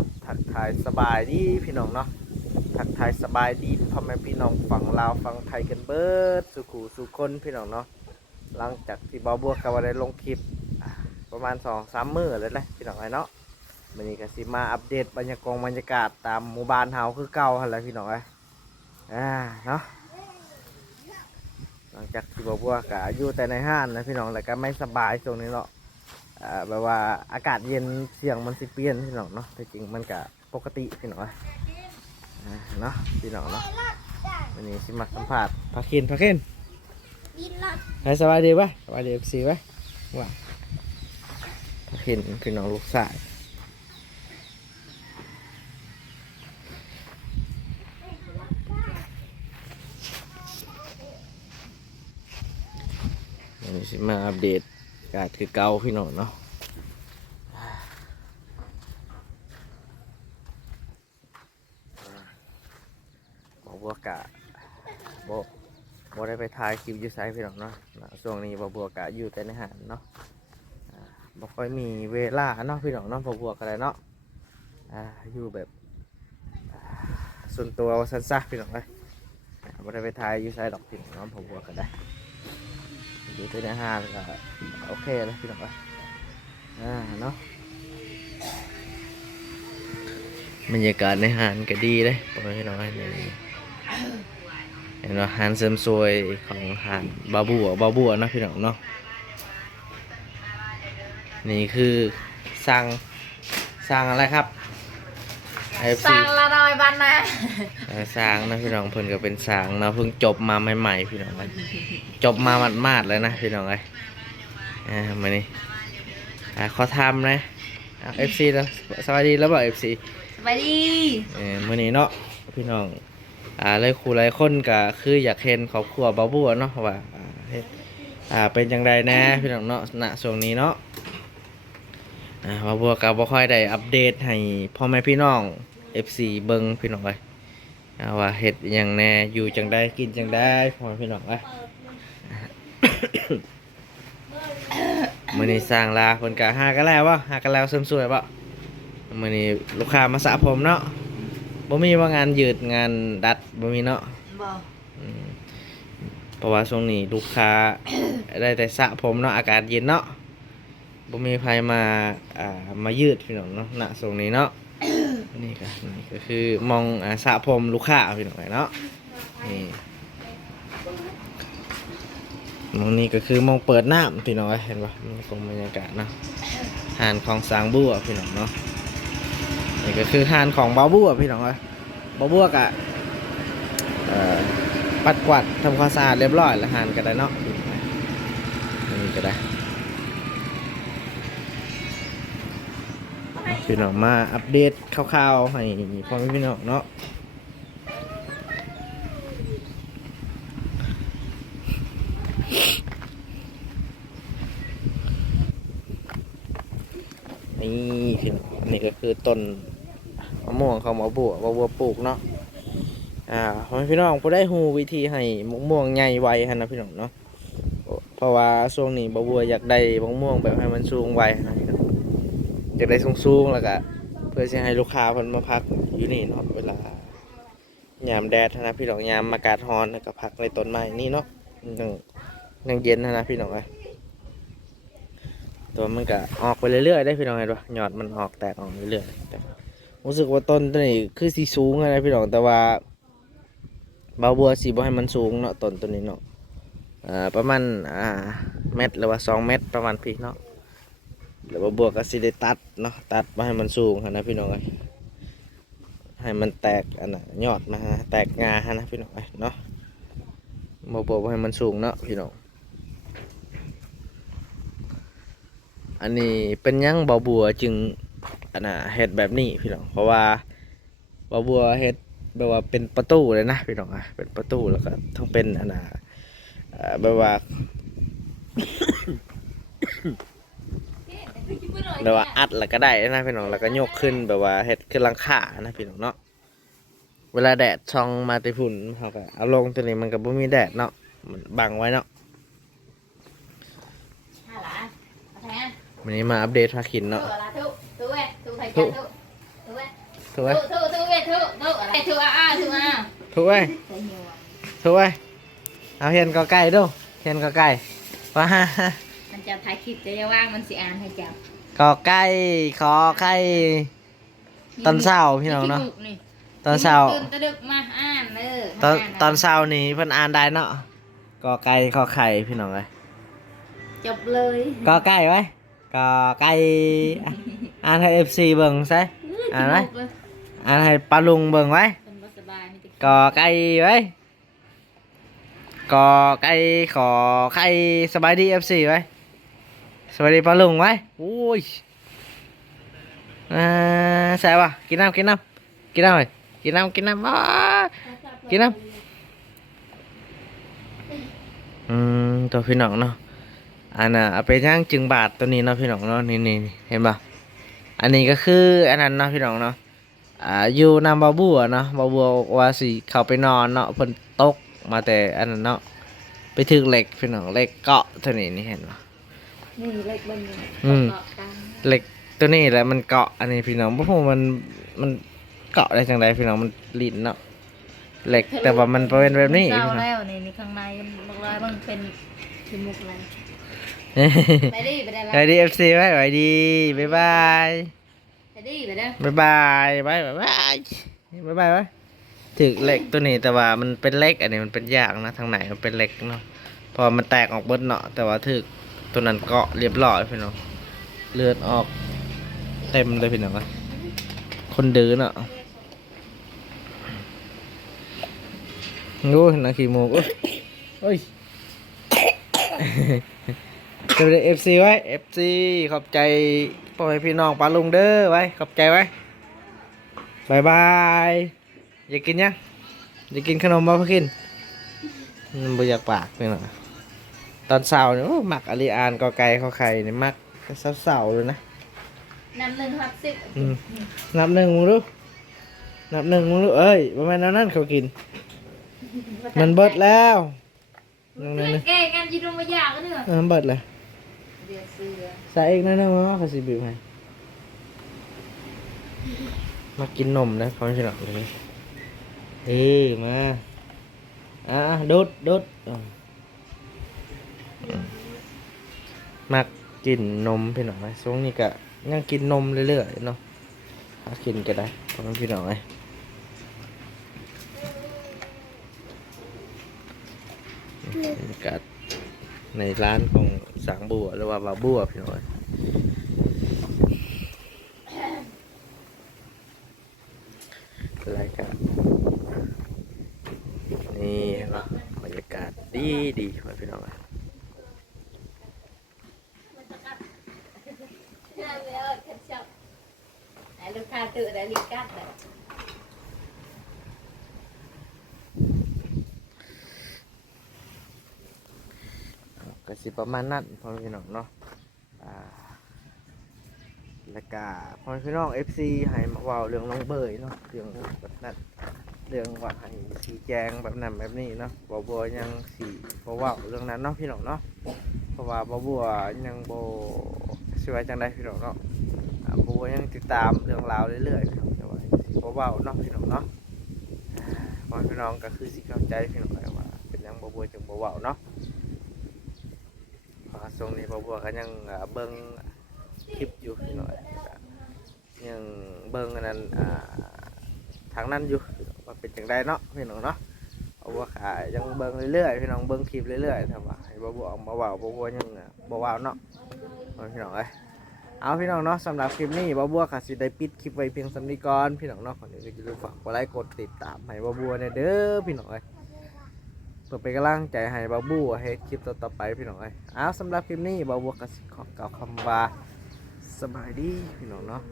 บทักทายสบายดีพี่น้องเนาะทักทายสบายดีพ่อแม่พี่น้องฝั่งลาวฝั่งไทยกันเบิดสุขูสุคนพี่น้องเนาะหลังจากที่บ่าวบัวกับว่าได้ลงคลิปประมาณ2-3 มื้อเลยแหละพี่น้องไอ้เนาะวันนี้ก็สิมาอัปเดตบรรยากาศตามหมู่บ้านเฮาคือเก่าหั่นแหละพี่น้องเอ้ยเนาะหลังจากที่บ่าวบัวก็อยู่แต่ในห้างนะพี่น้องแล้วก็ไม่สบายช่วงนี้เนาะแบบว่าอากาศเย็นเสียงมันสิเปลี่ยนพี่น้องเนาะแต่จริงมันก็ปกติพี่น้องเนาะพี่น้องเนาะวันนี้สิมาสัมภาษณ์พาคินให้สบายดีปะสบายดีFCปะว่าพาคินพี่น้องลูกชายวันนี้สิมาอัปเดตอากาศคือเก่าพี่น้องเนาะบอกว่ากะบ่ได้ไปถ่ายคลิปอยู่ไสพี่น้องเนาะช่วงนี้บ่บัวกะอยู่แต่ในห้างเนาะบ่ค่อยมีเวลาเนาะพี่น้องเนาะบ่บัวก็ได้เนาะอยู่แบบส่วนตัวสั้นๆพี่น้องเอ้ยบ่ได้ไปถ่ายอยู่ไสดอกพี่น้องเนาะบ่บัวก็ได้อยู่แต่ในห้างก็โอเคแล้วพี่น้องเอ้ยเนาะบรรยากาศในห้างก็ดีเลยพี่น้องเอ้ยเห็นว่าหานเสริมสวยของหานบาบัวเนาะพี่น้องเนาะนี่คือสร้างอะไรครับสร้างละน้อยบ้านนะสร้างนะพี่น้องเพิ่นก็เป็นสร้างเนาะเพิ่งจบมาใหม่ๆพี่น้องเลยจบมาหมาดๆเลยนะพี่น้องเลยมานี่ขอทำนะFC แล้วสวัสดีแล้วบอก FC สวัสดีมื้อนี้เนาะพี่น้องเลยครูหลายคนก็คืออยากเห็นครอบครัวบาบัวเนาะว่าเป็นจังไดแน่พี่น้องเนาะณช่วงนี้เนาะบาบัวก็บ่ค่อยได้อัปเดตให้พ่อแม่พี่น้อง FC เบิ่งพี่น้องเอ้ยว่าเฮ็ดหยังแน่อยู่จังไดกินจังไดพ่อแม่พี่น้องเอ้ย มื้อนี้สร้างลาเพิ่นก็หากันแล้วเสริมสวยบ่มื้อนี้ลูกค้ามาสระผมเนาะบ่มีว่างานยืดงานดัดบ่มีเนาะบ่เพราะว่าช่วงนี้ลูกค้า ได้แต่สระผมเนาะอากาศเย็นเนาะบ่มีใครมายืดพี่น้องเนาะณช่วงนี้เนาะ นี่ก็คือมองสระผมลูกค้าพี่น้องเนาะนี่มองนี่ก็คือมองเปิดน้ำพี่น้องเห็นป่ะมันตรงบรรยากาศเนาะหานของสางบัวพี่น้องเนาะนี่ก็คือหานของบ่าวบัวพี่น้องบ่าวบัวกะปัดกวาดทำความสะอาดเรียบร้อยแล้วหานก็ได้เนาะนี่ก็ได้พี่น้องมาอัปเดตคร่าวๆให้พ่อแม่พี่น้องเนาะนี่พี่น้องนี่ก็คือต้นมะม่วงของบ่าวบัวปลูกเนาะพ่อแม่พี่น้องผู้ได้ฮู้วิธีให้มะม่วงใหญ่ไวหั่นนะพี่น้องเนาะเพราะว่าช่วงนี้บ่าวบัวอยากได้มะม่วงแบบให้มันสูงไวนะพี่น้องอยากได้สูงๆแล้วก็เพื่อจะให้ลูกค้าเพิ่นมาพักอยู่นี่เนาะเวลายามแดดนะพี่น้องยามอากาศร้อนแล้วก็พักในต้นไม้นี่เนาะยังเย็นนะพี่น้องตัวมันก็ออกไปเรื่อยๆได้พี่น้องเห็นป่ะยอดมันออกแตกออกเรื่อยๆแต่รู้สึกว่าต้นตัวนี้คือสีสูงนะพี่น้องแต่ว่าบ่าวบัวสีบ่ให้มันสูงเนาะต้นตัวนี้เนาะประมาณเม็ดหรือว่า2 เม็ดประมาณพี่เนาะเดี๋ยวบ่าวบัวก็สิได้ตัดเนาะตัดมาให้มันสูงนะพี่น้องให้มันแตกยอดมาแตกงานะพี่น้องเนาะบ่าวบัวให้มันสูงเนาะพี่น้องอันนี้เป็นยังบ่าวบัวจึงเฮ็ดแบบนี้พี่น้องเพราะว่าบ่าวบัวเฮ็ดแบบว่าเป็นประตูเลยนะพี่น้องเป็นประตูแล้วก็ต้องเป็นแบบว่า แบบว่าอัดแล้วก็ได้นะพี่น้องแล้วก็ยกขึ้นแบบว่าเฮ็ดขึ้นหลังคานะพี่น้องเนาะเวลาแดดช่องมาติฝุ่นเขาก็เอาลงตัวนี้มันก็บ่มีแดดเนาะมันบังไว้เนาะวันนี้มาอัปเดตภาคินเนาะ ถูกไหม ถูเว้ยถูอะไรถูถู ถูกไหมถูกไหมเอาเฮียนกอไก่ดูเฮียนกอไก่ว้า มันจะถ่ายคลิปจะว่างมันสิอ่านให้จับ กอไก่ขอไข่ตอนเช้าพี่น้องเนาะตอนเช้า ตื่นตะดึกมาอ่านตอนเช้านี้เพิ่นอ่านได้เนาะกอไก่ขอไข่พี่น้องเลย จบเลย กอไก่ไว้กอไก่อ่ะอ่านให้ FC เบิ่งใช่อ่านไว้อ่านให้ปลาลุงเบิ่งไว้ คนบ่สบายมีแต่ กอไก่ไว้กอไก่ขอไข่สบายดี FC ไว้สบายดีปลาลุงไว้โอ้ยใช่ป่ะกินน้ำเลยกินน้ำกินน้ำตัวพี่น้องเนาะอันน่ะเอาไปย่างจึงบาทตัวนี้เนาะพี่น้องเนาะนี่เห็นป่ะอันนี้ก็คืออันนั้นเนาะพี่น้องเนาะอยู่นำบาบัวเนาะบาบัวว่าสิเข้าไปนอนเนาะเพิ่นตกมาแต่อันนั้นเนาะไปถึงเหล็กพี่น้องเหล็กเกาะตัวนี้นี่เห็นป่ะ นี่เล็กเบิ่ง เหล็กตัวนี้แหละมันเกาะอันนี้พี่น้องเพราะมันเกาะได้จังไดพี่น้องมันลิ้นเนาะเหล็กแต่ว่ามันเป็นแบบนี้ เศร้า พี่น้อง แล้วนี่ข้างในมันบอกว่ามันเป็นขี้มุกอะไรไปดิไปได้ สวัสดี FC ไว้สวัสดีบ๊ายบาย ไปดิไปได้ บ๊ายบายบ๊ายบายบ๊ายบายไว้ถึกเหล็กตัวนี้แต่ว่ามันเป็นเหล็กอันนี้มันเป็นยางนะทางไหนมันเป็นเหล็กเนาะพอมันแตกออกเบิดเนาะแต่ว่าถึกตัวนั้นเกาะเรียบร้อยพี่น้องเลือดออกเต็มเลยพี่น้องคนดื้อเนาะงูนักขี่มูกโอ้ยจะเป็น FC ไว้ FC ขอบใจพ่อแม่พี่น้องปลาลุงเด้อไว้ขอบใจไว้บายบายอยากกินยังอยากกินขนมบ่พ่อกินบ่อยากปากพี่น้องตอนเช้าเนี่ยมักอาริอานกอไก่ข้อไข่เนี่ยมักเช้าๆเลยนะ น้ำ1 ครับ นับหนึ่งมึงดูนับหนึ่งมึงดูเอ้ยประมาณนั้นเขากิน 10 มันเบิดแล้วนึง แกกันยินมายากก็เด้อ มันเบิดเลย เดือดเสือ ใส่อีกนิดนึงมั้งเขาสิบิวให้มากินนมนะเขาไม่ใช่หรอกเลยมาดมากินนมพี่น้องไหมช่วงนี้ก็ยังกินนมเรื่อยๆเนาะถ้ากินก็ได้เพราะพี่น้องไหมบรรยากาศในร้านของสางบัวหรือว่าบาบัวพี่น้องอะไรกันนี่เนาะบรรยากาศดีพี่น้องลูกค้าตื่นได้รีบกัดเลย ก็สิประมาณนั้นพ่อพี่น้องเนาะแล้วก็พ่อพี่น้อง FC ให้มาเว้าเรื่องน้องเบยเนาะเรื่องแบบนั้นเรื่องว่าให้ชี้แจงแบบนั้นแบบนี้เนาะบ่บัวยังสิบ่เว้าเรื่องนั้นเนาะพี่น้องเนาะเพราะว่าบ่บัวยังบ่สิว่าจังได๋พี่น้องเนาะบ่บัวยังติดตามเรื่องราวเรื่อยๆพี่น้องแต่ว่าสิบ่เว้าเนาะพี่น้องเนาะพ่อพี่น้องก็คือสิเข้าใจพี่น้องว่าเป็นหยังบ่บัวจึงบ่เว้าเนาะช่วงนี้พ่อบัวก็ยังเบิ่งคลิปอยู่หน่อยยังเบิ่งอันนั้นทางนั้นอยู่ว่าเป็นจังไดเนาะพี่น้องเนาะพ่อบัวขายังเบิ่งเรื่อยๆพี่น้องเบิ่งคลิปเรื่อยๆถ้าว่าให้พ่อบัวออกมาเว้าพ่อบัวยังบ่เว้าเนาะพี่น้องเอ้ยเอาพี่น้องเนาะสำหรับคลิปนี้พ่อบัวก็สิได้ปิดคลิปไว้เพียงส่ำนี้ก่อนพี่น้องเนาะก่อนอื่นก็อย่าลืมฝากกดไลค์กดติดตามให้พ่อบัวเนี่ยเด้อพี่น้องเอ้ยเพื่อเป็นกำลังใจให้บาบูให้คลิปต่อไปพี่น้องเอ้ยเอาสำหรับคลิปนี้บาบูก็สิขอกล่าวคำว่าสบายดีพี่น้องเนาะ